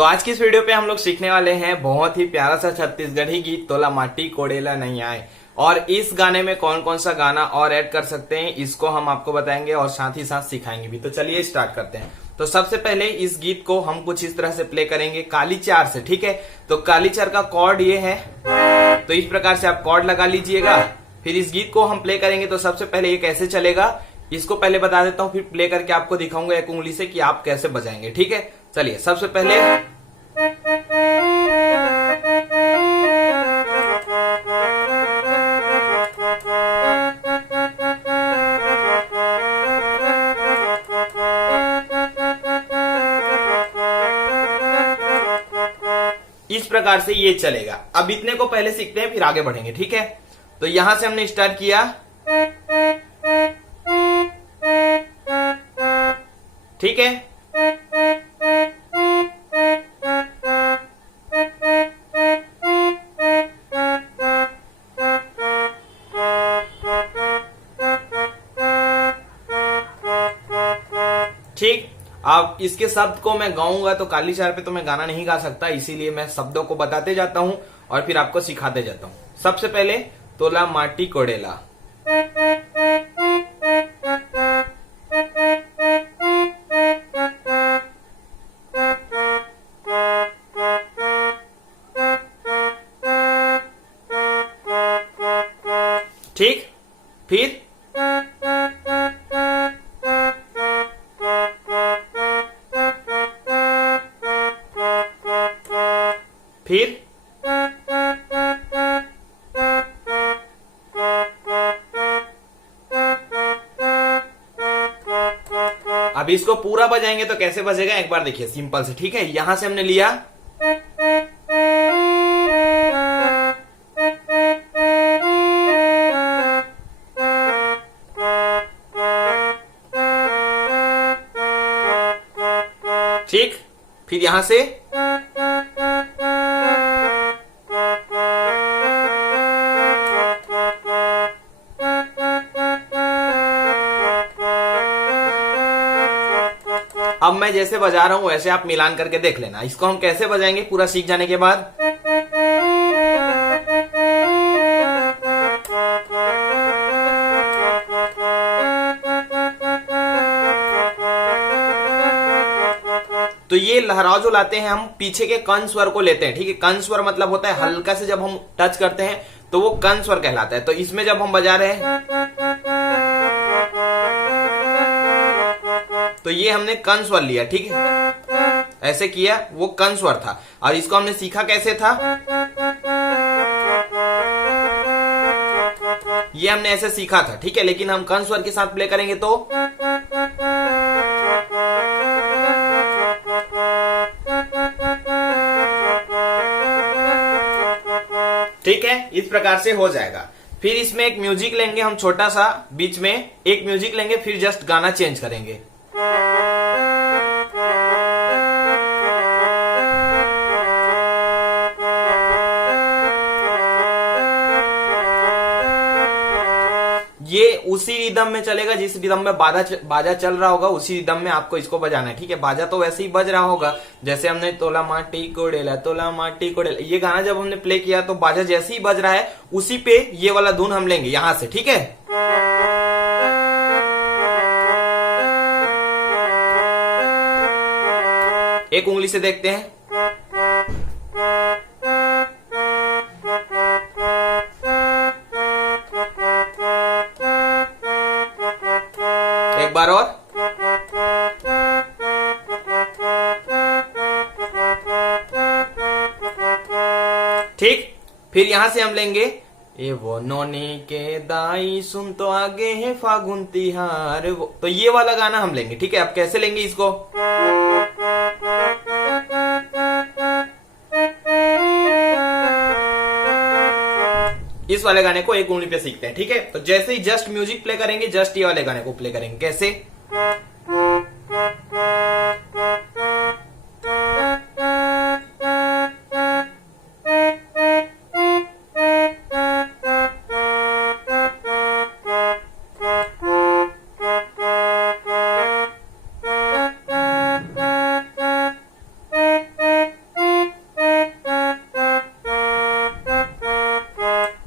तो आज की इस वीडियो पे हम लोग सीखने वाले हैं बहुत ही प्यारा सा छत्तीसगढ़ी गीत तोला माटी कोड़ेला नहीं आए। और इस गाने में कौन कौन सा गाना और ऐड कर सकते हैं इसको हम आपको बताएंगे और साथ ही साथ सिखाएंगे भी। तो चलिए स्टार्ट करते हैं। तो सबसे पहले इस गीत को हम कुछ इस तरह से प्ले करेंगे काली चार से, ठीक है। तो काली चार का कॉर्ड ये है, तो इस प्रकार से आप कॉर्ड लगा लीजिएगा। फिर इस गीत को हम प्ले करेंगे। तो सबसे पहले ये कैसे चलेगा इसको पहले बता देता हूं, फिर प्ले करके आपको दिखाऊंगा एक उंगली से कि आप कैसे बजाएंगे, ठीक है। चलिए सबसे पहले इस प्रकार से ये चलेगा। अब इतने को पहले सीखते हैं फिर आगे बढ़ेंगे, ठीक है। तो यहां से हमने स्टार्ट किया, ठीक है। ठीक, अब इसके शब्द को मैं गाऊंगा तो काली चार पे तो मैं गाना नहीं गा सकता, इसीलिए मैं शब्दों को बताते जाता हूं और फिर आपको सिखाते जाता हूं। सबसे पहले तोला माटी कोड़ेला, ठीक। फिर फिर अब इसको पूरा बजाएंगे तो कैसे बजेगा एक बार देखिए सिंपल से, ठीक है। यहां से हमने लिया, ठीक। फिर यहां से अब मैं जैसे बजा रहा हूं वैसे आप मिलान करके देख लेना। इसको हम कैसे बजाएंगे पूरा सीख जाने के बाद, तो ये लहराव जो लाते हैं हम पीछे के कण स्वर को लेते हैं, ठीक है। कण स्वर मतलब होता है हल्का से जब हम टच करते हैं तो वो कण स्वर कहलाता है। तो इसमें जब हम बजा रहे हैं तो ये हमने कण स्वर लिया, ठीक है। ऐसे किया, वो कण स्वर था। और इसको हमने सीखा कैसे था, ये हमने ऐसे सीखा था, ठीक है। लेकिन हम कण स्वर के साथ प्ले करेंगे तो ठीक है, इस प्रकार से हो जाएगा। फिर इसमें एक म्यूजिक लेंगे हम छोटा सा, बीच में एक म्यूजिक लेंगे, फिर जस्ट गाना चेंज करेंगे। ये उसी रिदम में चलेगा जिस रिदम में बाजा चल रहा होगा, उसी रिदम में आपको इसको बजाना है, ठीक है। बाजा तो वैसे ही बज रहा होगा, जैसे हमने तोला माटी कोड़ेला तोला माटी कोड़ेला, ये गाना जब हमने प्ले किया तो बाजा जैसे ही बज रहा है उसी पे ये वाला धुन हम लेंगे यहां से, ठीक है। एक उंगली से देखते हैं, एक बार और, ठीक। फिर यहां से हम लेंगे ये वो नोनी के दाई सुन तो आगे है फागुन तिहार, तो ये वाला गाना हम लेंगे, ठीक है। अब कैसे लेंगे इसको, इस वाले गाने को एक उंगली पे सीखते हैं, ठीक है। तो जैसे ही जस्ट म्यूजिक प्ले करेंगे जस्ट ये वाले गाने को प्ले करेंगे। कैसे,